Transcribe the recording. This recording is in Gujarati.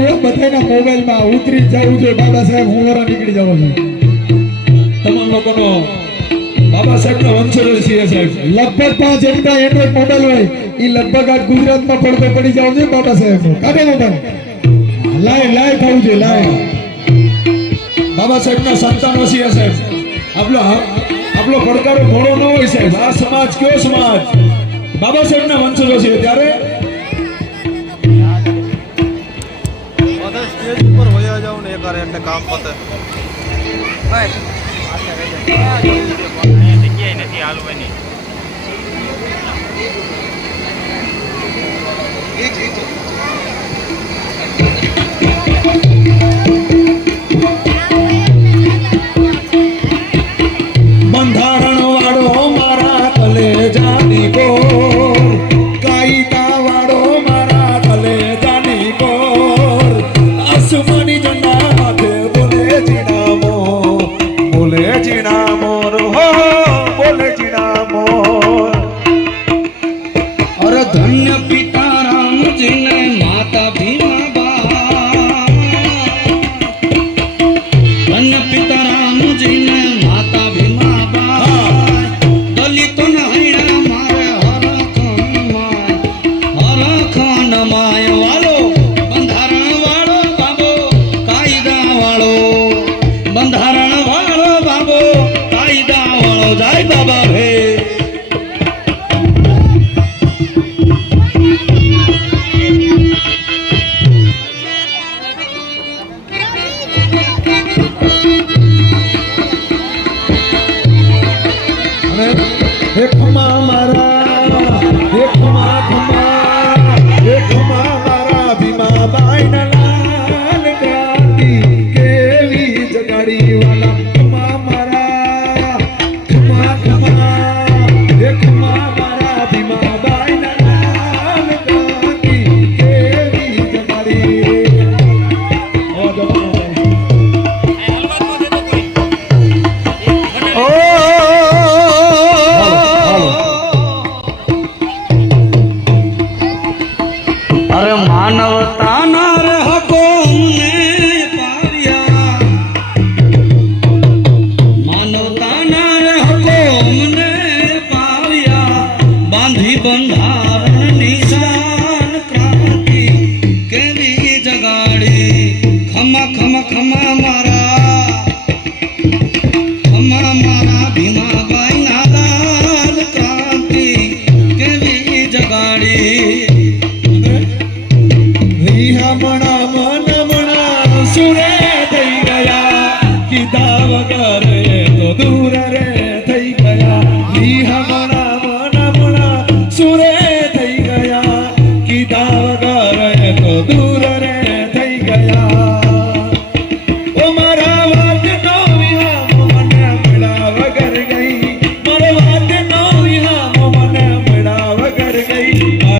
જોઈએ બધાના મોબાઈલમાં ઉતરી જવું જોઈએ બાબા સાહેબ હું વરા નીકળી જવો જોઈએ તમામ લોકોનો બાબા સાહેબનો વંશજો છીએ સાહેબ લગભગ 5 એમના એન્ડ્રોઈડ મોબાઈલ હોય એ લગભગ આ ગુજરાતમાં પડતો પડી જવું જોઈએ બાબા સાહેબ કાઢે મોબાઈલ લાય થવું જોઈએ લાય બાબા સાહેબના સંતાનો છીએ સાહેબ આપણો પડકારો મોડો ન હોય સાહેબ આ સમાજ કયો સમાજ બાબા સાહેબના વંશજો છીએ ત્યારે સ્ટેજ ઉપર વયા જાવ ને એક એટલે કામ પતે જગ્યાએ નથી હાલવાની બંધારણ વાળો મારા કલેજાની કોર કાયદા વાળો મારા કલેજાની કોર આસમાની ઝંડા હાથે બોલે જીણા મોર હો બોલે જીણા મોર અરે ધન્ય પિતા રામજીને માતા ભીમાબા ધન્ય પિતા રામજીને માતા ભીમાબા દલિતોના હૈણા મારે હરખન માય વાલો બંધારણ વાળો બાબો કાયદા વાળો બંધારણ વાળો બાબો કાયદા વાળો જાય બાબા હે હે ખમા મારા હે ખમા મારા ભીમા બાઈના લાલ ક્રાંતિ કેવી જગાડી વાલા ખમા મારા ખમા હે ખમા મારા ભીમા બાઈના લાલ ક્રાંતિ કેવી જગાડી અરે માનવતાના રે હકોને પાવ્યા માનવતાના રે હકોને પાવ્યા બાંધી બંધારણ નિશાન ક્રાંતિ કેવી જગાડી ખમા મારા ભીમાબાઈ ના લાલ ક્રાંતિ કેવી જગાડી